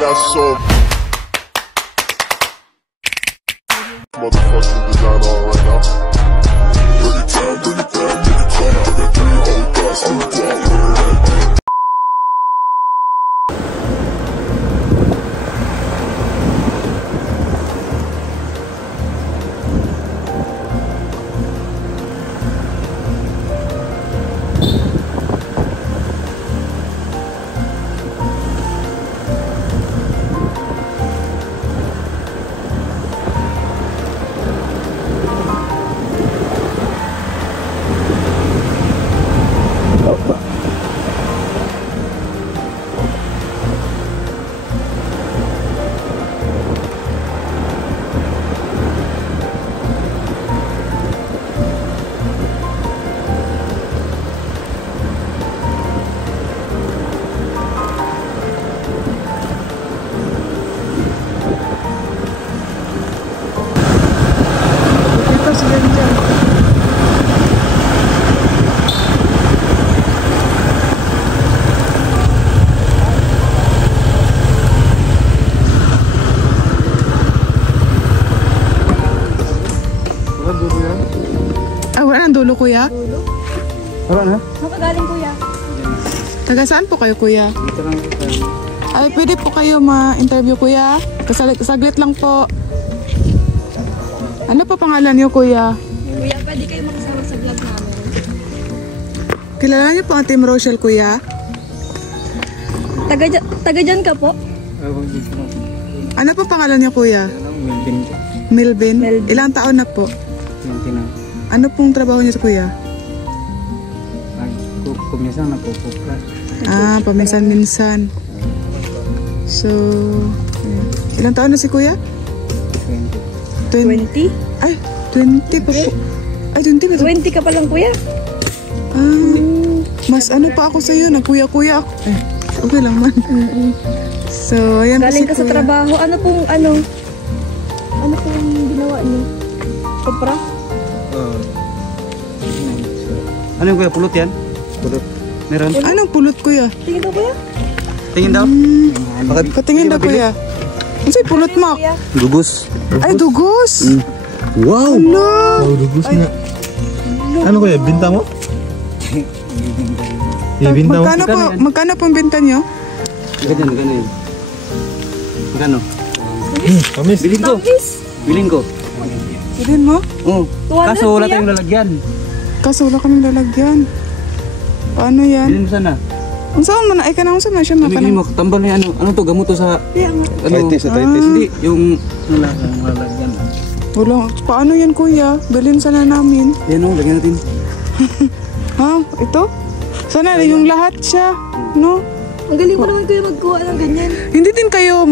got so motherfucking design on right now. Bring it down, make it clap. I got 3 old thoughts, new guap. Wala ng dulo, kuya? Dulo? Wala na? Saan ka galing, kuya? Taga saan po kayo, kuya? Dito lang ito. Ay, pwede po kayo ma-interview, kuya? Saglit lang po. Ano pa pangalan niyo, kuya? Kuya, pwede kayo makasama sa vlog namin. Kilala niyo po ang Team Rochelle, kuya? Taga dyan ka po? Dito lang. Ano pa pangalan niyo, kuya? Melvin. Milvin? Melvin. Ilang taon na po? 20 na. Ano pong trabaho niyo, kuya? Kuminsan napupukla. Ah, paminsan-minsan. So, ayan. Ilang taon na si kuya? 20? Ay, 20 pa po. Ay, 20 ba? 20 ka pa lang, kuya? Ah, mas ano pa ako sa iyo, nagkuya-kuya ako. Eh, okay lang man. So, ayan Galing po ka si sa kuya. trabaho. Ano pong ginawa niyo? Kopra? Ano yung kuya? Pulot yan? Pulot. Meron? Anong pulot, kuya? Tingin daw, kuya? Tingin daw? Patingin na, kuya. Ano sa'yo pulot mo? Kuya? Dugos. Ay, dugos! Wow! Hello! Dugos na. Ano kuya? Binta mo? Ibinta mo? Magkano po ang benta niyo? Ganyan. Magkano? Kamis. Bilhin ko. Tamis? Bilhin ko. Bilhin mo? Oo. 200, Kaso wala kuya? tayong lalagyan. Kaso wala kaming lalagyan. Paano yan? Bilhin mo sana. Ang saan mo na? Ay, kanang saan na siya Bilhin mo. Tambal na ano. Ano to? Gamot to sa... Titis sa titis. Hindi. Yung... lalagyan. Wala. Paano yan, kuya? Bilhin sana namin. Yan o. Lagyan natin. Ha? Ito? Sana yung lahat siya. No? Ang galing mo naman, kuya, magkuha ng ganyan. Hindi din kayo,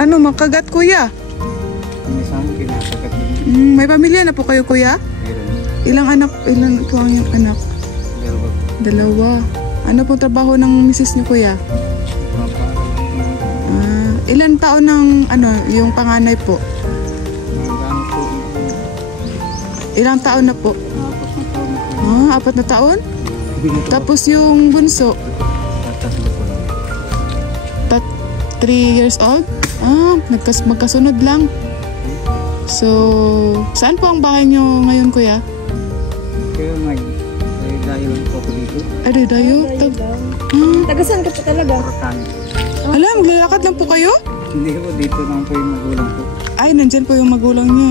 makagat, kuya. Minsan kinakagat din. May pamilya na po kayo, kuya? Meron. Ilang anak? Ilan po ang iyong anak? Dalawa. Ano po trabaho ng misis niyo, kuya? Ilan taon ng, yung panganay po? Ilang taon na po? 4 na taon? Tapos yung bunso? 3 years old? Magkasunod lang. So, saan po ang bahay niyo ngayon, kuya? Kaya dayo lang po ako dito. Ay, dayo. Taga saan ka po talaga? Alam, lalakad lang po kayo? Hindi ko dito lang po yung magulang ko. Ay, nandyan po yung magulang niya.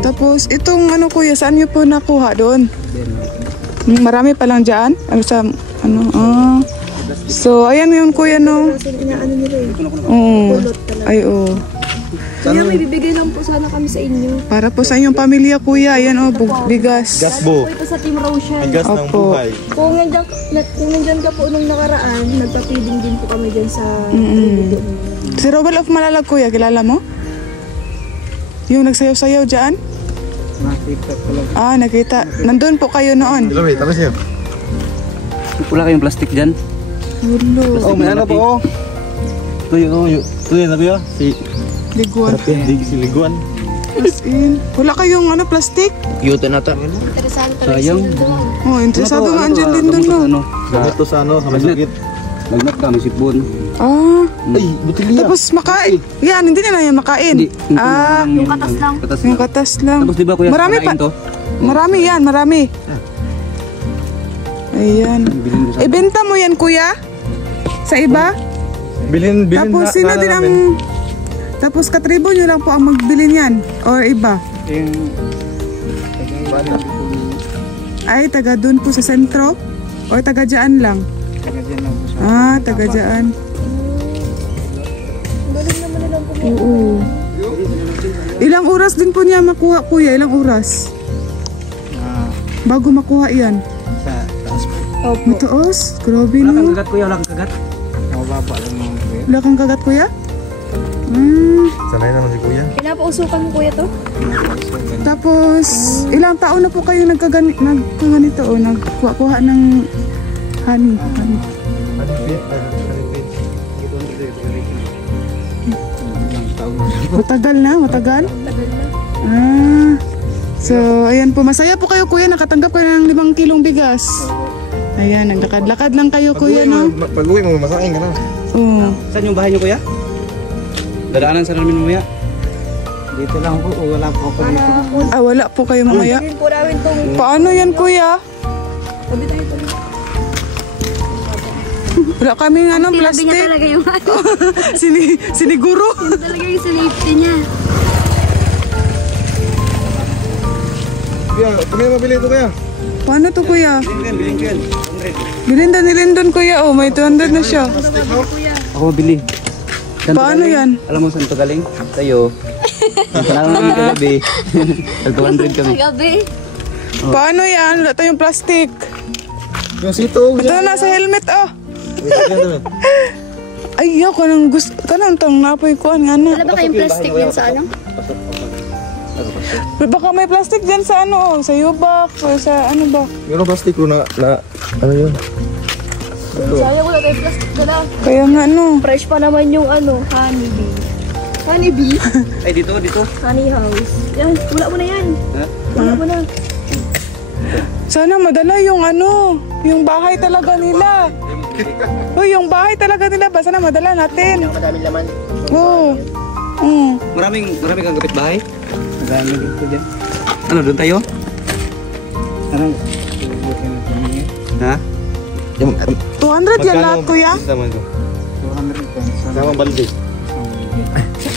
Tapos, itong kuya, saan niyo po nakuha doon? Marami pa lang dyan? So, ayan yun, kuya, no? Inaano nila eh. Pulot talaga. Ay, oo. Kuya, may bibigay lang po sana kami sa inyo. Para po sa inyong pamilya, kuya. Ayan, bigas. Gasbo. Po ito sa Team Rochelle. Gas ng Opo. buhay. Kung nandyan ka po nung nakaraan, nagpa-feeding din po kami dyan sa Si Robel of Malalag, kuya, kilala mo? Yung nagsayaw-sayaw dyan? Nakita ko lang. Nakita. Nandun po kayo noon. Hello, wait. Tapos niya. Wala kayong plastic dyan? Hulo. Oh, may ano po oh. Tuyo na kuya. Si Liguan. si Liguan. As in. Wala kayong plastic? Cute na ta. interesado talaga Sayang. sila doon. Oh, interesado nga andyan din doon, no? Gamot to sa sa masakit. Lagnat ka, may sipon. Ah, Ay, butilya. tapos makain. Yan, hindi na yan makain. Hindi. Yung katas lang. Katas Yung lang. katas lang. Tapos di ba kuya, Marami kakain pa. to? Marami yan, marami. Ayan. Bilhin ko sa... Ibenta mo yan, kuya? Sa iba? Bilhin Tapos sino din ang... Tapos katribo nyo lang po ang magbili niyan? Or iba? Yung Ay, taga doon po sa sentro? Or taga dyan lang? taga dyan lang po sa Ah, taga dyan. Galing naman nilang pumunta. Oo. Ilang oras din po niya makuha, kuya? Ilang oras? Bago makuha yan? sa taas po. Opo. Mataas? Grabe Wala kang no. kagat kuya, wala kang kagat. Mababa lang naman po yun. Wala kang kagat, kuya? Sanay naman si kuya. Pinapausukan mo kuya to? Tapos, ilang taon na po kayo nagkaganito o nagkuha ng honey? Ilang taon na. Matagal na, matagal? Tagal na. Ah, so ayan po, masaya po kayo kuya, nakatanggap kayo ng 5 kilong bigas. Ayan, naglakad-lakad lang kayo kuya, no? Pag-uwi mo, masakin ka na. Oo. Saan yung bahay niyo kuya? Dadaanan sa namin mamaya. Dito lang po, wala po ako dito. Para po. Ah, wala po kayo mamaya. Din po namin tong... Paano yan kuya? Tabi tayo, tabi. Wala kaming ano, Sinabi niya plastic. talaga yung ano. Siniguro. Yun talaga yung safety niya. Kuya, kami mabili ito kuya. Paano to kuya? Bilhin ko yan. Nilindon kuya, oh, may 200 na siya. Ako mabili. Saan to Paano galing? yan? Alam mo saan to galing? Sa'yo. Saan namin kagabi. Tag 200 kami. Gabi. Paano yan? Wala tayong plastic. Yung sito. Ito na sa helmet, oh. Ay, yo, kanang gusto, kanang tang napoy ko, nga na. Wala ba kayong plastic yan sa ano? Baka may plastic dyan sa ano, oh, sa yubak, o sa ano ba? Yung plastic ko na, ano yun? Sayang wala tayo plastic na lang. Kaya nga, no. Fresh pa naman yung ano, honeybee. Honeybee? Ay, dito. Honey house. Yan, wala mo na yan. Ha? Wala mo na. Sana madala yung ano, yung bahay talaga nila. Uy, yung bahay talaga nila ba? Sana madala natin. Madaming laman. Oo. Maraming kang kapitbahay. Madami dito dyan. Ano, doon tayo? Ano? Subukin na kami yun. Ha? 200 yan lahat, kuya. Naman ito. 200 pesos. Sama balde.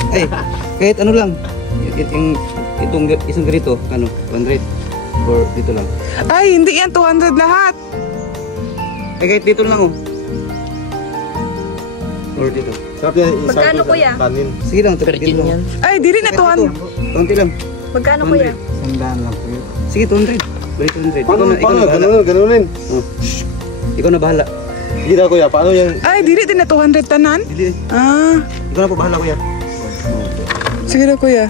Ay, kahit ano lang. Itong isang ganito, ano, 100. Or dito lang. Ay, hindi yan 200 lahat. Ay, kahit dito lang, oh. Or dito. Sarap yan. Magkano, kuya? Kanin. Sige lang, tapos dito lang. Ay, di rin na 200. Konti lang. Magkano kuya? Sandaan lang po yun. Sige, 200. Balik 200. Ikaw na bahala. Ganunin. Oh. Ikaw na bahala. Hindi na kuya, paano yan? Ay, di rin na 200 tanan. Hindi. Ah, Ikaw na po bahala, kuya. sige na, kuya.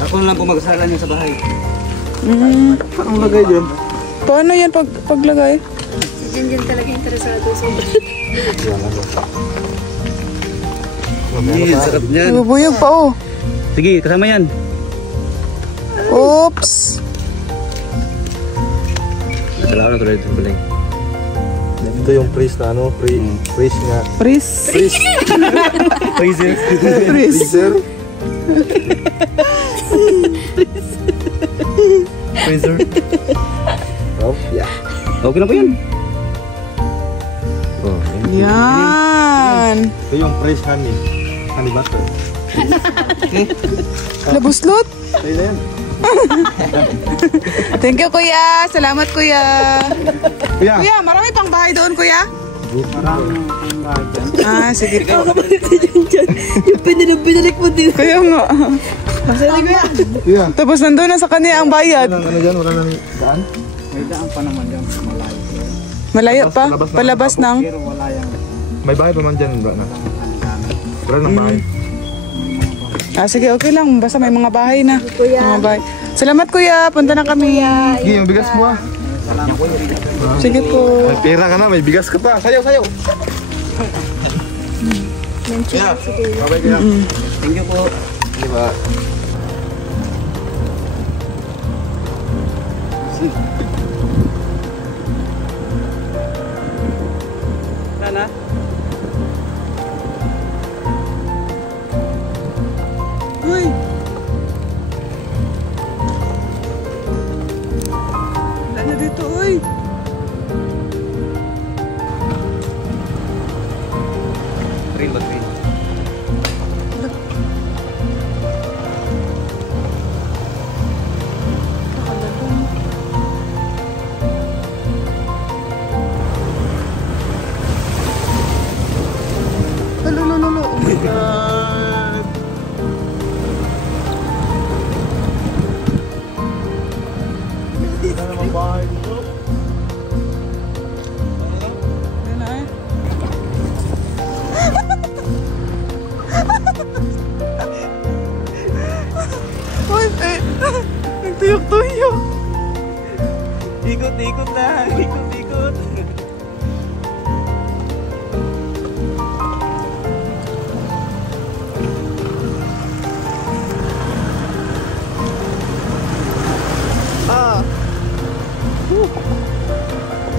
Ako na lang po mag-asala niya sa bahay. Paano lagay dyan? Paano yan paglagay? Si Junjun talaga interesado sa Hindi, sarap niyan. Bubuyog pa, oh. Sige, kasama yan. Oops. Nasalaw na tuloy sa balay. Ito yung freeze na ano, freeze nga. Freeze. Freezer. Freezer? Freezer. Oh, yeah. Okay na po yun. Oh, Yan. ito yung fresh honey. Honey butter. Labuslot. Sa'yo na yan. Thank you, kuya. Salamat, kuya. Kuya! Kuya, marami pang bahay doon, kuya. Maraming ang bahay dyan. Ah, sige po. Yung pinalik mo din. Kaya nga. Masali, kuya. Kuya! Tapos nandun na sa kanya ang bayad. Walang ano dyan, wala nang daan? May daan pa naman dyan. Malayo. Malayo pa. Palabas ng. Pero wala yung May bahay pa man dyan, ba na? Wala nang bahay. Ah, sige, okay lang. Basta may mga bahay na. Kuya. Mga bahay. Salamat, kuya. Punta na kami. Sige, yung bigas mo ah. Sige po. May pera ka na, may bigas ka pa. Sayaw, sayaw! Kuya, babay kuya. Thank you po. Diba? Sana.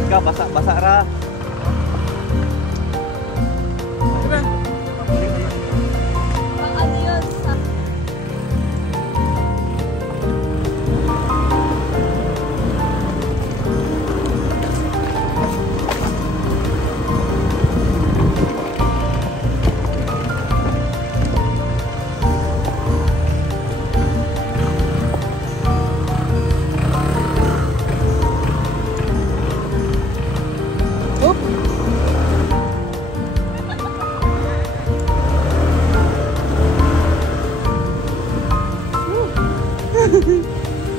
ka, basa ra. Ano yun?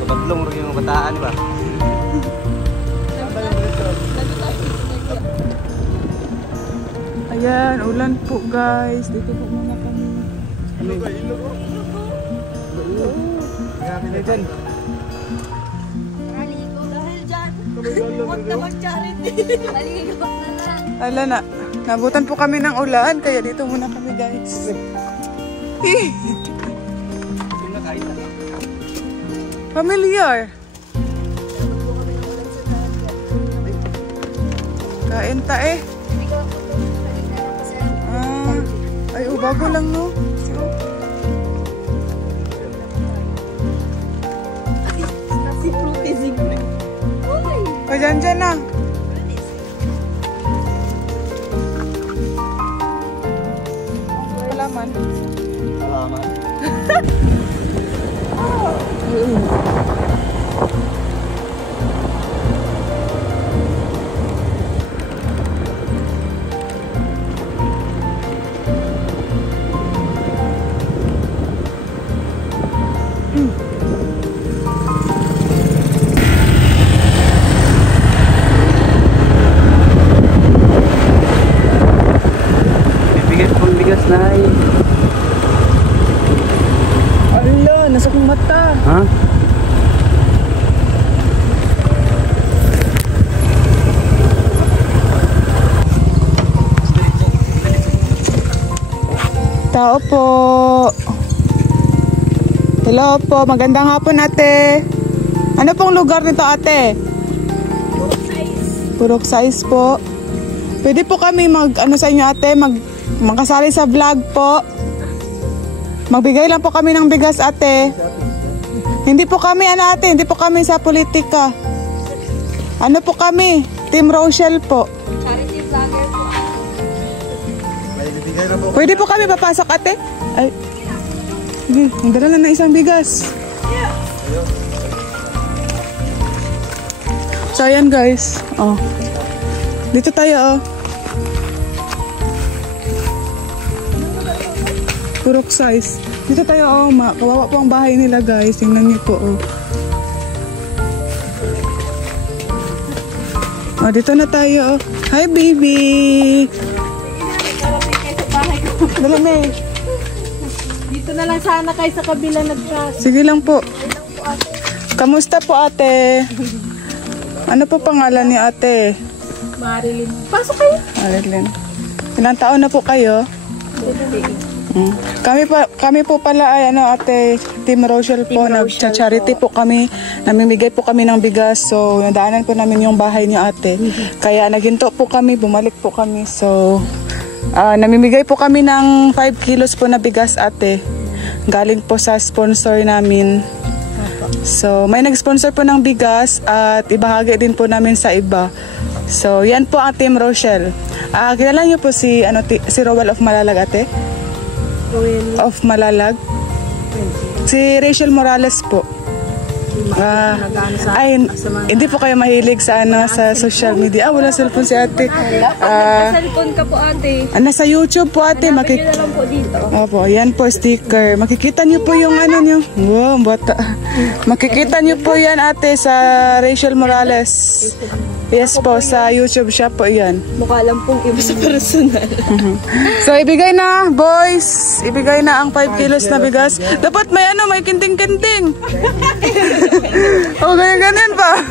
Kabatlong rin yung bataan, di ba? Ayan, ulan po guys. Dito po muna kami. Maligo. Dahil dyan, huwag na mag-charity. Maligo na lang. Ala na, nabutan po kami ng ulan, kaya dito muna kami guys. Familiar. Kain ta eh. Ay, bago lang no. Si Fruity Zigre. Dyan na. Salamat. Salamat. Bigas na ay. Ala, nasa kong mata. Ha? Tao po. Hello po, magandang hapon ate. Ano pong lugar nito ate? Purok size po. Pwede po kami sa inyo ate, magkasali sa vlog po. Magbigay lang po kami ng bigas ate. Hindi po kami ate, hindi po kami sa politika. Ano po kami? Team Rochelle po. Charity vlogger po. Pwede po kami papasok ate? Ay. Sige, magdala lang na isang bigas. So ayan guys. Oh. Dito tayo oh. Purok size. Dito tayo oh. Kawawa po ang bahay nila guys. Tingnan niyo po oh. Oh, dito na tayo oh. Hi baby. Dala May. Dito na lang sana kayo sa kabila nag-crash. Sige lang po. Kamusta po ate? Ano po pangalan ni ate? Marilyn. Pasok kayo. Marilyn. Ilang taon na po kayo? Kami po pala ay ate, Team Rochelle po, nagcha-charity po kami, namimigay po kami ng bigas, so nadaanan po namin yung bahay niyo ate. Kaya naghinto po kami, bumalik po kami, so namimigay po kami ng 5 kilos po na bigas ate. Galing po sa sponsor namin. So may nag-sponsor po ng bigas at ibahagi din po namin sa iba. So yan po ang Team Rochelle. Kilala niyo po si Rowell of Malalag ate? Of Malalag. Si Rachel Morales po. Hindi po kayo mahilig sa sa social media. Wala cellphone si ate. Cellphone ka po ate. Nasa YouTube po ate. Hanapin nyo na lang po dito. Opo, yan po sticker. Makikita niyo po yung niyo. Wow, bata. Makikita niyo po yan ate sa Rachel Morales. Yes po, sa YouTube siya po yan. Mukha lang pong iba sa personal. So, ibigay na, boys. Ibigay na ang 5 kilos na bigas. Dapat may may kinting-kinting. Ganyan pa.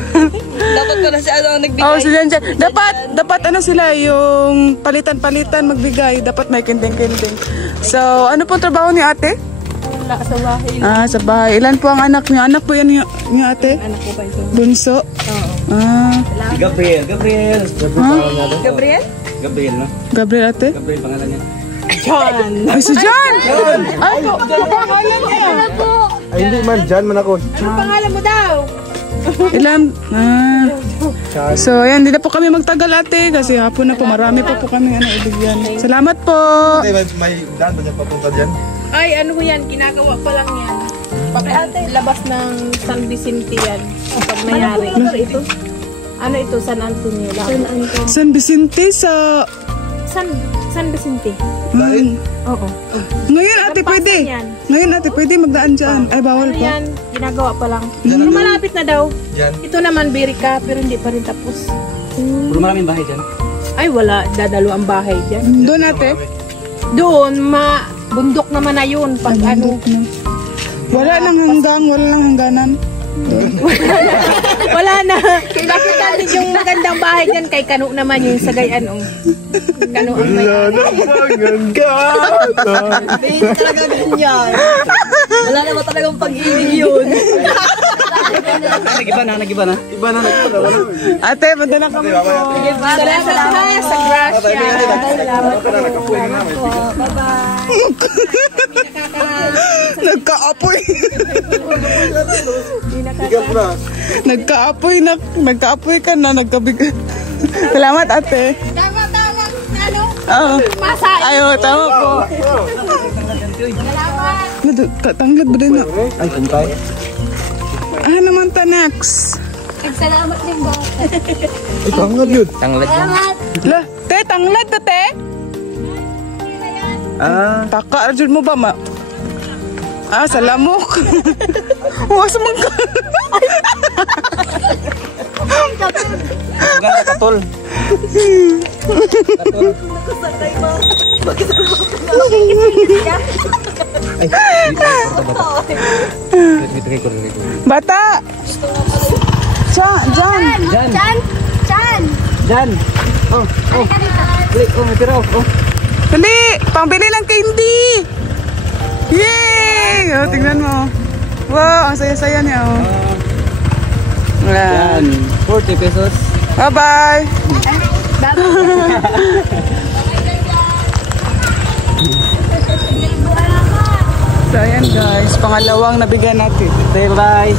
Dapat ko na si ang nagbigay. Oh, si Jan. Dapat sila, yung palitan-palitan magbigay. Dapat may kinting-kinting. So, ano pong trabaho ni ate? Wala sa bahay. Ah, sa bahay. Ilan po ang anak niyo? Anak po yan niyo ate? Anak ko pa ito. Bunso? Oo. Ah, Gabriel. Gabriel? Gabriel, no? Gabriel ate? Gabriel pangalan niya. John. Ay, si John! Ay, po, pangalan niya. Ay, hindi man. Diyan man ako. Ano pangalan mo daw? Ilan? Ah. So, ayan, hindi na po kami magtagal ate kasi hapon na po, marami pa po kami ibigyan. Salamat po! May daan ba niya papunta dyan? Ay, ano ko yan? Kinagawa pa lang yan. Labas ng San Vicente yan. Kapag mayari. Ano ito? San Antonio lang. San Vicente sa... San Vicente. Oo. Ngayon ate pwede. yan. Ngayon ate pwede magdaan dyan. Ay, bawal Ano pa. yan? Ginagawa pa lang. Pero malapit na daw. Dyan. Ito naman Birika, pero hindi pa rin tapos. Puro maraming bahay dyan. Ay, wala. Dadalo ang bahay dyan. Doon ate? Doon, bundok naman na yun. Pag ano. Wala lang hangganan. Wala na. Bakit natin yung magandang bahay dyan kay Kano naman yung sa Gayan. Kano ang may Talaga ganyan. Wala naman talagang pag-ibig yun. Nagiba na. Iba na. Ate, punta na kami po. Salamat sa grasya. Salamat po. Bye-bye. Nagkaapoy. Nagkaapoy ka na. Salamat ate. Tama, ano? Oo. Ayo, tama po. Salamat. Tanglad ba din na? Ay, kumpay. Ah, naman ta next. Salamat din ba? Ito ang yun. Tanglad yan. Salamat. La, te, tanglad ta te. Ah. Taka, arjun mo ba ma? Ah, sa lamok. Huwas man ka. Ganda katol. Bata. Jan. Chan. Jan. Oh. Wait, may pira. Oh. Dali, pambili ng candy. Yay! Oh, tingnan mo. Wow, ang saya-saya niya. Oh. Yan. 40 pesos. Bye-bye. So, ayan guys. Pangalawang nabigyan natin. Say bye.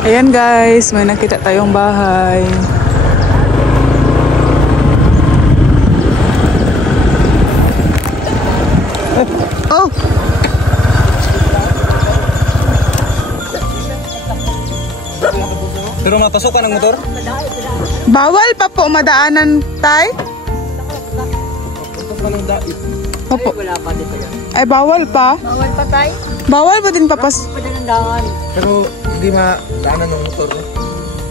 Ayan guys, may nakita tayong bahay. Oh! Pero mapasok ka ng motor? Bawal pa po madaanan tay? Opo. Ay, bawal pa? Bawal pa tayo. Bawal ba din papas? Pero hindi madaanan ng motor.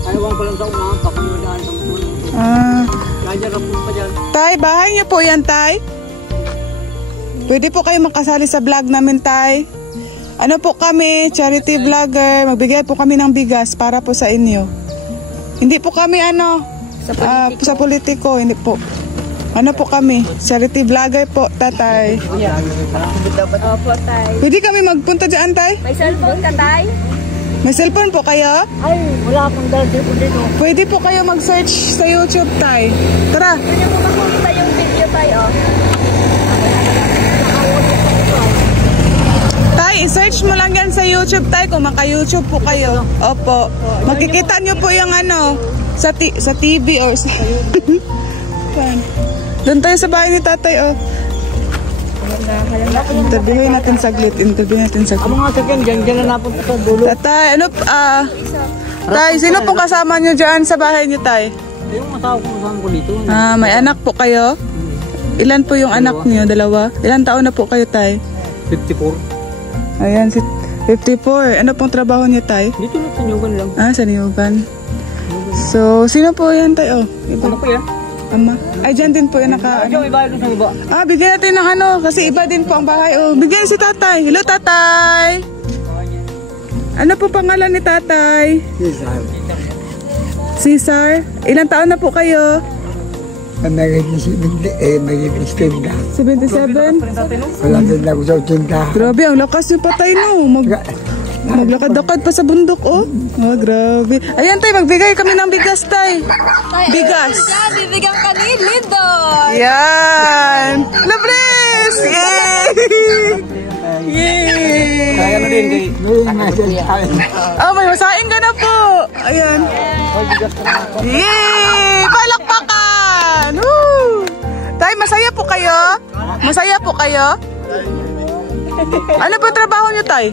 Ayawan ko lang sa una, baka madaan sa motor. Ah. Kaya rapos pa dyan. Tay, bahay niyo po yan, tay? Pwede po kayo makasali sa vlog namin, tay? Ano po kami, charity vlogger. Magbigay po kami ng bigas para po sa inyo. Hindi po kami sa politiko, hindi po. Ano po kami? Charity vlogger po, tatay. Opo, tay. Pwede kami magpunta dyan, tay? May cellphone ka, tay? May cellphone po kayo? Ay, wala akong daldil ko dito. Pwede po kayo mag-search sa YouTube, tay. Tara. Pwede mo makikita yung video, tay, oh. Tay, i-search mo lang yan sa YouTube, tay, kung maka-YouTube po kayo. Opo. Makikita nyo po yung sa TV or sa... Doon tayo sa bahay ni tatay, oh. Interviewin natin saglit. Ang mga second, dyan na napunta sa dulo. Tatay, tay, sino pong kasama nyo dyan sa bahay nyo, tay? Yung asawa ko dito. Ah, may anak po kayo? Ilan po yung anak nyo? Dalawa? Ilan taon na po kayo, tay? 54. Ayan, 54. Ano pong trabaho niyo, tay? Dito lang sa Nyugan lang. Ah, sa Niyugan. So, sino po yan, tay? Oh, iba. Ano po yan? Ama. Ay, dyan din po yung naka... Yung iba sa iba. Ah, bigyan natin ng kasi iba din po ang bahay. Oh, bigyan si tatay. Hello, tatay! Ano po pangalan ni tatay? Cesar. Cesar? Ilang taon na po kayo? Magiging 77? Wala din ako sa 80. Grabe, ang lakas yung patay no. Maglakad-lakad pa sa bundok, oh. Oh, grabe. Ayan, tay, magbigay kami ng bigas, tay. Bigas. Yan, bibigyan ka ni Lindoy. Yan. Lables! Yay! Yay! Kaya na din kay... Oh, may masain ka na po. Ayan. Yay! Palakpakan! Woo! Tay, masaya po kayo? Masaya po kayo? Ano po trabaho niyo, tay?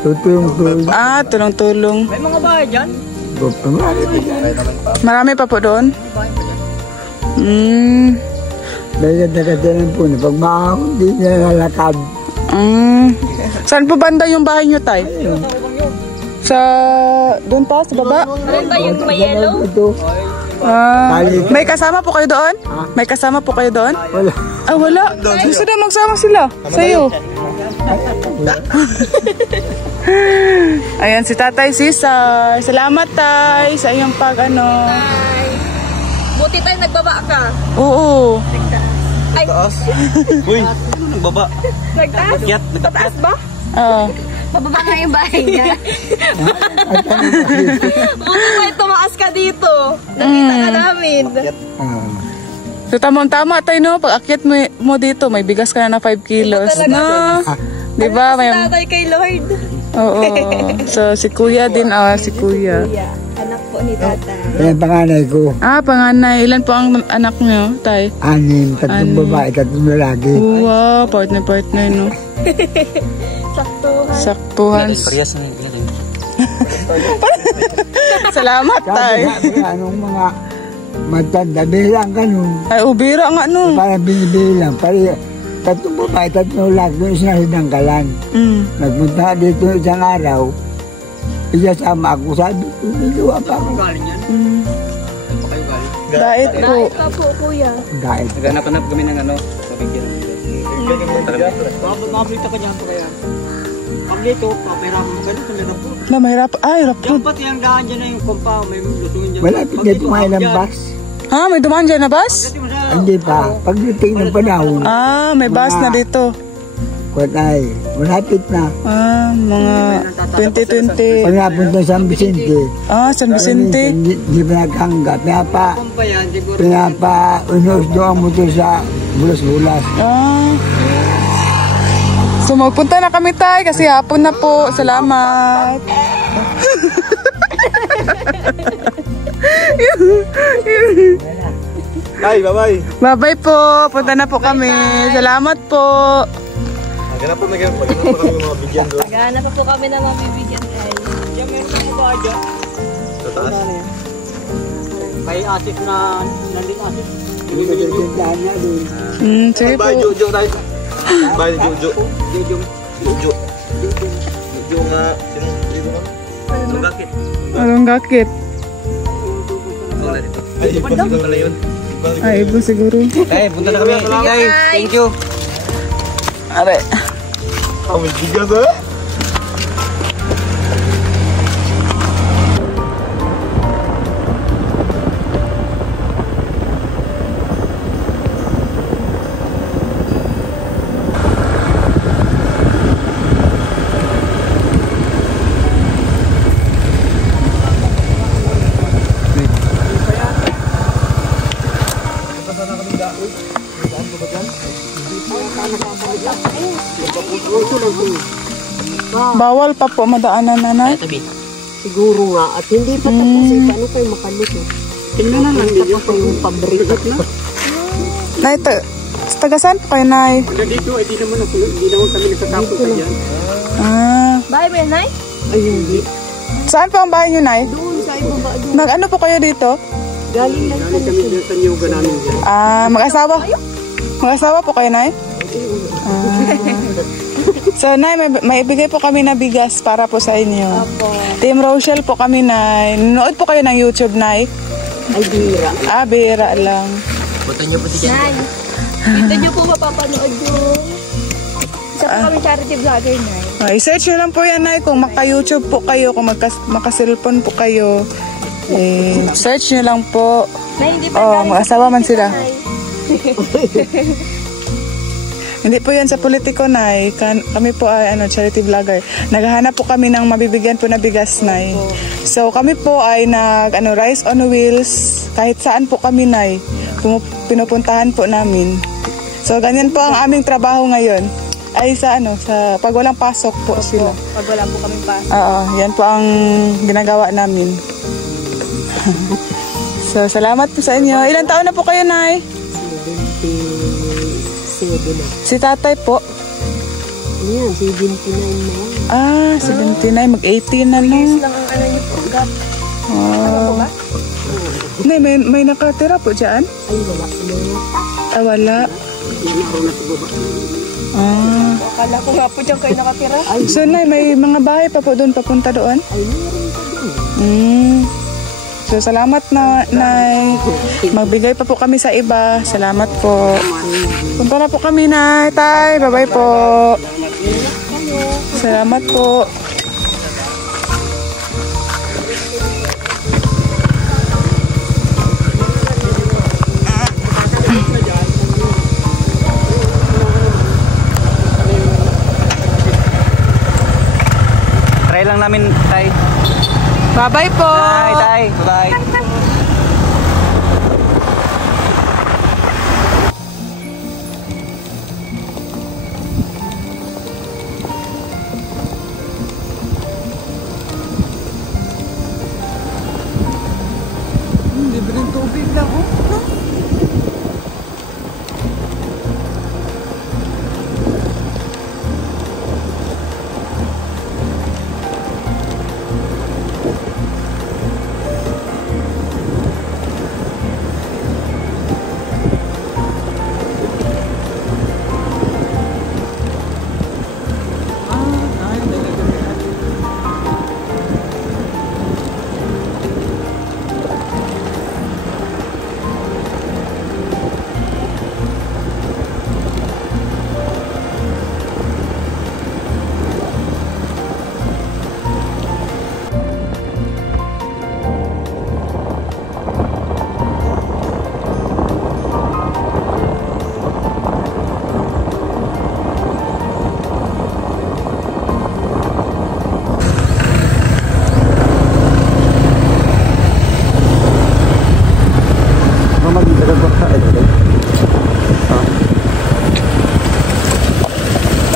Tutulong-tulong. Ah, tulong-tulong. May mga bahay dyan? Marami pa po doon? Nagkatalan po na pag maahon, di niya lalakad. Saan po banda yung bahay niyo, tay? Sa... doon pa, sa baba? Ano ba yung may yellow? Ito, May kasama po kayo doon? May kasama po kayo doon? wala. Ah, wala. Gusto na magsama sila. Sa'yo. Ayan, si Tatay Cesar. Salamat, tay, sa iyong pag-ano. Ay. Buti tayo nagbaba ka. Oo. Ay, Uy, ano nagbaba? nagtaas? Nagkakyat, nagkakyat. Ba? Ah. Pababa na yung bahay niya. Oo, may tumaas ka dito. Nakita ka namin. So, tamang-tama, tay, no? Pag akyat mo dito, may bigas ka na 5 kilos. No? Diba? May... Tatay kay Lord. Oo. So, si kuya din, si kuya. Yeah, anak po ni tatay. Yan panganay ko. Ah, panganay. Ilan po ang anak niyo, tay? 6, 3 babae, 3 lalaki. Wow, partner, no? Saktuhan. Saktuhan. Parehas na yun. Salamat, tay. Anong mga matanda, bilang ganun. Ay, ubira nga, no? Para binibilang. Para 3 babae, 3 lalaki, doon sinasindangkalan. Nagpunta dito isang araw. Isasama ako, sabi ko, niliwa pa ako. Dait po. Ika po, kuya. Dahil. Naghanap-hanap kami ng ano, sabigyan. Mabalik ka dyan pa kaya. Pag dito, papahirapan mo ganito, may rapor. Na, mahirap. Ay, Diyan rapod. pati ang daan dyan na yung kompa, may lutungin dyan. Malapit na tumahay ng bus. Ha, may dumaan dyan na bus? Hindi pa. Pagdating ng panahon, Ah, may bus na dito. ay, malapit na. Ah, mga 2020. Pag napunta sa San Vicente, Ah, San Vicente. hindi pa naghangga. Kompa yan, siguro. Pinapa-unos doon ang motor sa bulas-bulas. Ah. So, magpunta na kami, tay, kasi hapon na po. Salamat. Ay, bye-bye. Bye-bye po. Punta na po kami. Salamat po. Maghanap pa kami mga bigyan doon. Naghahanap pa po kami na mabibigyan tayo. Diyan meron mga bahay dyan. Sa taas. May asif na, nandito asif. Tindahan na doon. Sige po. Bye, Jojo tayo. Bye, Jojo. Jojo. Jojo. Jojo nga. Sino dito mo? Anong gakit? Anong gakit? Wala dito. Ay, ipagod na yun. Ay, ibo siguro. Ay, punta na kami. Ay, thank you. Are. Ah, may bigas ha? Bawal pa po madaanan, nanay. Siguro nga. At hindi pa tapos eh. Paano kayo makaluto? Tingnan na lang dito pa yung pabrika na. Nay, tagasan po kayo, nay. Dito, hindi naman kami nagtatapos na yan. Ah. Bahay mo yan, Nay? Ay, hindi. Saan po ang bahay niyo, nay? Doon sa ibaba doon. Nag-ano po kayo dito? Galing lang Kami dyan sa niyuga namin dyan. Ah, mag-asawa. Mag-asawa po kayo, nay? So, nay, may ibigay po kami na bigas para po sa inyo. Opo. Team Rochelle po kami, nay. Nanood po kayo ng YouTube, nay? Ay, bira. Ah, bira lang. Punta niyo po si Jan. Nay, dito niyo po mapapanood yung isa po kami charity vlogger, Nay. I-search nyo lang po yan, Nay. Kung maka-YouTube po kayo, kung maka-cellphone po kayo, search nyo lang po. Mag-asawa man sila. Hindi po yan sa politiko, Nay. Kami po ay charity vlogger. Naghahanap po kami ng mabibigyan po na bigas, Nay. So kami po ay rice on wheels. Kahit saan po kami, Nay. Pinupuntahan po namin. So ganyan po ang aming trabaho ngayon. Ay sa pag walang pasok po sila. Pag wala po kami pasok. Oo, yan po ang ginagawa namin. So salamat po sa inyo. Ilang taon na po kayo, Nay? 77 na. Si tatay po? Ayan, 79 na yan. 79. Mag-18 na lang. Yes lang ang niyo po. Gap. Ba? Nay, may nakatira po dyan? Ay, wala. Wala. Akala ko nga po dyan kayo nakatira. So, Nay, may mga bahay pa po doon, papunta doon? Ay, meron pa doon. So, salamat na, Nay. Magbigay pa po kami sa iba. Salamat po. Punta na po kami, Nay. Tay, bye-bye po. Salamat po. Try lang namin, Tay. Bye-bye po. Bye, Tay. Bye. Libreng tubig lang,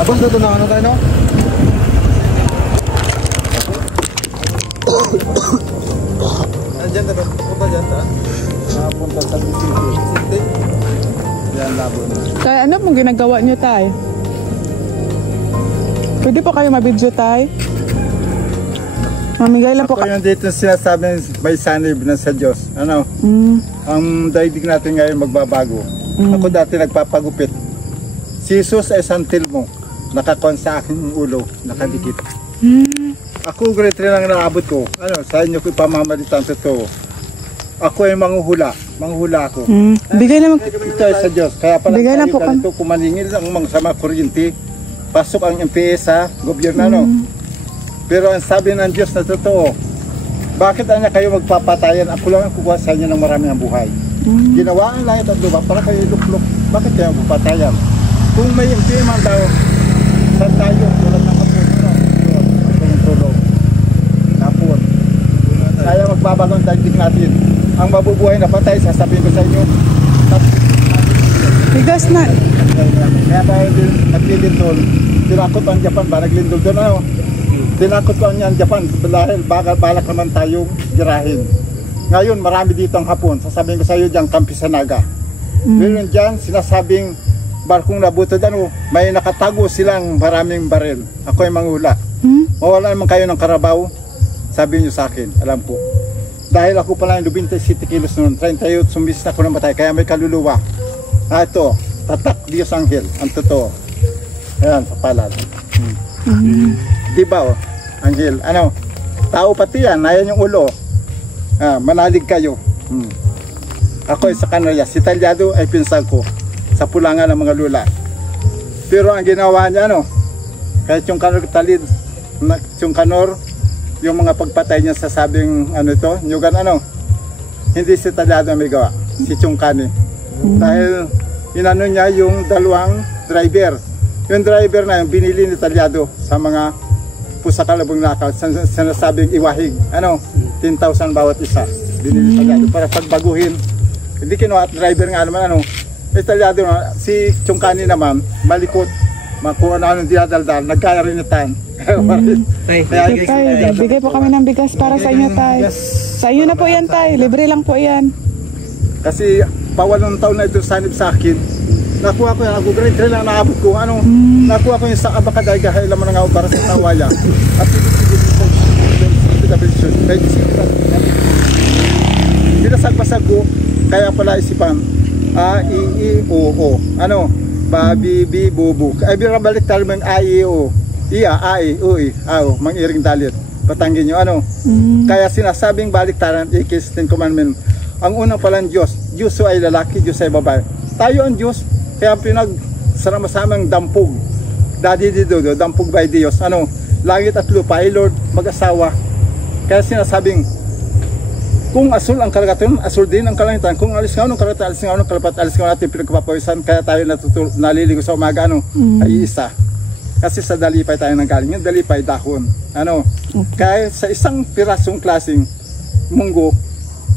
Tapos dito na tayo, no? Diyan tayo. Punta dyan, ta? Punta sa City. Diyan, labo na. Tay, ano pong ginagawa niyo, Tay? Pwede po kayo mabidyo, Tay? Mamigay lang po Ako yung dito sinasabi may sanib na sa Diyos. Ano? Ang daigdig natin ngayon magbabago. Ako dati nagpapagupit. Si Jesus ay santil mo. Nakakon sa aking ulo. Nakadikit. Ako grade 3 lang naabot ko. Ano? Sa inyo ko ipamamalitan totoo. Ako ay manghuhula. Manghuhula ako. Bigay naman. Ito ay sa Diyos. Kaya pala Bigay lang tayo po ganito kumaningil ang mga sama kuryente. Pasok ang MPS sa gobyerno. Pero ang sabi ng Diyos na totoo, bakit anya kayo magpapatayan? Ako lang ang kukuha sa inyo ng marami ang buhay. Ginawa ang langit at lupa para kayo luklok. Bakit kayo magpapatayan? Kung may MPM man daw, saan tayo? Tulad ng hapon. Ang tulog. Hapon. Kaya magbabago ang daigdig natin. Ang mabubuhay na patay, sasabihin ko sa inyo. Bigas na. Kaya tayo din naglilindol. Tinakot ang Japan ba? Naglindol doon ano? Tinakot ko ang Japan dahil balak naman tayong girahin. Ngayon marami dito ang hapon. Sasabihin ko sa iyo dyan, Kampisanaga. Meron dyan sinasabing barkong nabutod ano, may nakatago silang maraming baril. Ako ay manghula. Mawala naman kayo ng karabaw. Sabi niyo sa akin, alam po. Dahil ako pala yung 27 kilos noon, 38 sumbis na ako namatay, kaya may kaluluwa. Ito, tatak Diyos Anghel, ang totoo. Ayan, sa palad. Diba Anghel, ano, tao pati yan, ayan yung ulo. Manalig kayo. Ako ay sa Kanaya, si Talyado ay pinsan ko sa pulangan ng mga lula. Pero ang ginawa niya, ano, Kahit yung kanor talid, yung kanor, yung mga pagpatay niya sa sabing ano ito, nyugan ano, hindi si Talyado ang may gawa, si Chungkani. Dahil inano niya yung dalawang driver. Yung driver na yung binili ni Talyado sa mga pusakalabong nakal, sinasabing iwahig, ano, 10,000 bawat isa. Binili ni Talyado para pagbaguhin. Hindi kinuha at driver nga naman ano, Talyado na, si Chungkani naman, malikot, kung ano dinadaldal, nagkarinitan. Tay, bigay po kami ng bigas para sa inyo, tay. Sa inyo na po yan, tay. Libre lang po yan. Kasi pawalong taon na ito sanib sa akin. Nakuha ko yan, ako grade 3 lang naabot ko. Ano, nakuha ko yung sa Abakaday kahit laman nga para sa Tawaya. At sinasagpasag ko, kaya pala isipan, A-I-I-O-O. Ano, babi, bubu. Ay, birabalik tayo ng A-I-O. Iya, ai, uy, aw, mangiring dalit. Patanggin nyo, ano? Kaya sinasabing baliktaran, ikis, Ten Commandment. Ang unang palang Diyos ay lalaki, Diyos ay babae. Tayo ang Diyos, kaya pinag-saramasamang dampug. Daddy di dodo, dampug by Diyos. Ano? Langit at lupa, ay Lord, mag-asawa. Kaya sinasabing, kung asul ang karagatan, asul din ang kalangitan. Kung alis nga ng karagatan, alis nga ng kalapat, alis nga natin pinagpapawisan. Kaya tayo naliligo sa umaga, ano? Ay isa. Kasi sa dalipay tayo nanggaling. Yung dalipay dahon. Ano? Kaya sa isang pirasong klaseng munggo,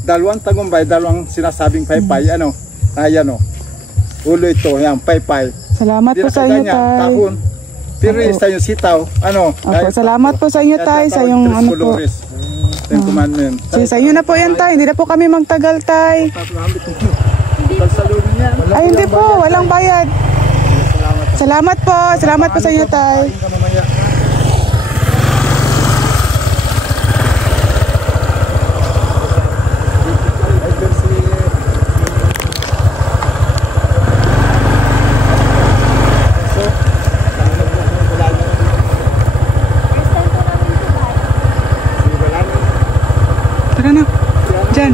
dalawang tagumpay, dalawang sinasabing paypay. Ano? Ayan o. Ulo ito. Yan, paypay. Salamat po sa inyo, tay. Dahon. Pero sa yung sitaw. Ano? Opo, salamat po sa inyo, tay. Sa yung ano po. Ten Commandment. Sa inyo na po yan, tay. Hindi na po kami magtagal, tay. Ay, hindi po. Walang bayad. Salamat po sa inyo, tay. Tara na. Diyan.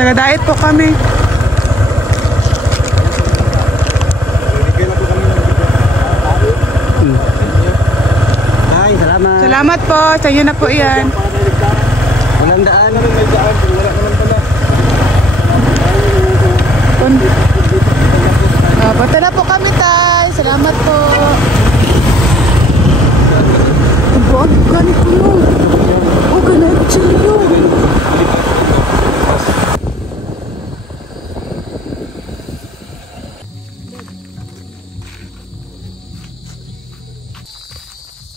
Taga-diet po kami. Ay, salamat. Salamat po. Sa inyo na po yan. Walang daan. Punta na po kami, tay. Salamat po. Ang ganit ko yun. Oh, ganit ko yun.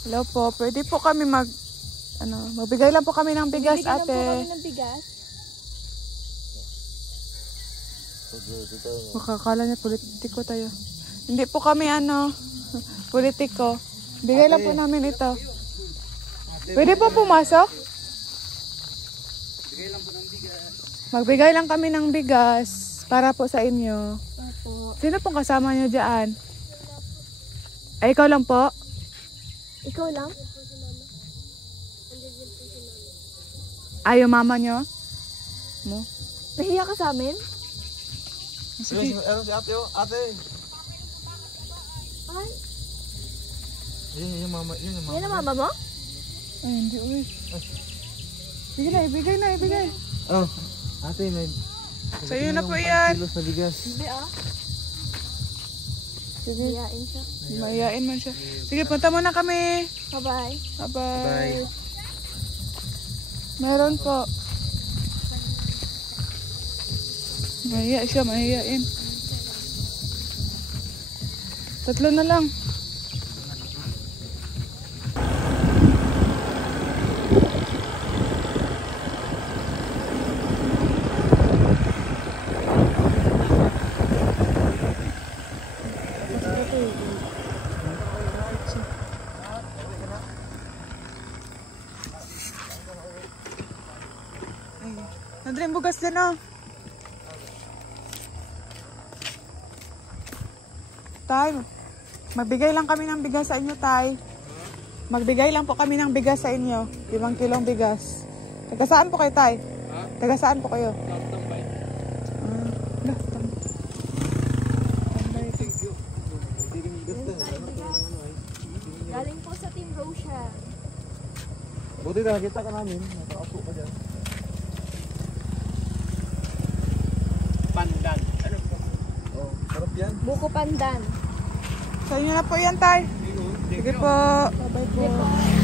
Hello po, pwede po kami magbigay lang po kami ng bigas, ate. Bibigyan lang po kami ng bigas. Makakala niya politiko tayo. Hindi po kami politiko. Bigay lang po namin ito. Pwede po pumasok? Magbigay lang kami ng bigas para po sa inyo. Sino pong kasama niyo dyan? Ay, ikaw lang po? Ikaw lang? Ay, yung mama niyo? Mo? Nahiya ka sa amin? Sige. Ano si ate, oh? Ate. Ay, Yun yung mama. yan ang mama mo? Ay, hindi, uy. Sige na, ibigay. Oh, ate, may... Sa iyo na po yan. kilos na bigas. Hindi ah. Sige. Hiyain siya. Mayayain man siya. Sige, punta muna kami. Bye-bye. Bye-bye. Meron po. Mahiya siya, mahiyain. 3 na lang. Nandun bugas din, oh. Tay, magbigay lang kami ng bigas sa inyo, tay. Magbigay lang po kami ng bigas sa inyo. 5 kilong bigas. Taga saan po kayo, tay? Taga saan po kayo? Galing po sa Team Roshan. Buti nakakita ka namin. Nakaupo ka dyan. Pandan. Ano po? Oh, sarap yan. Buko pandan. Sa inyo na po yan, tay. Sige po. Bye-bye po.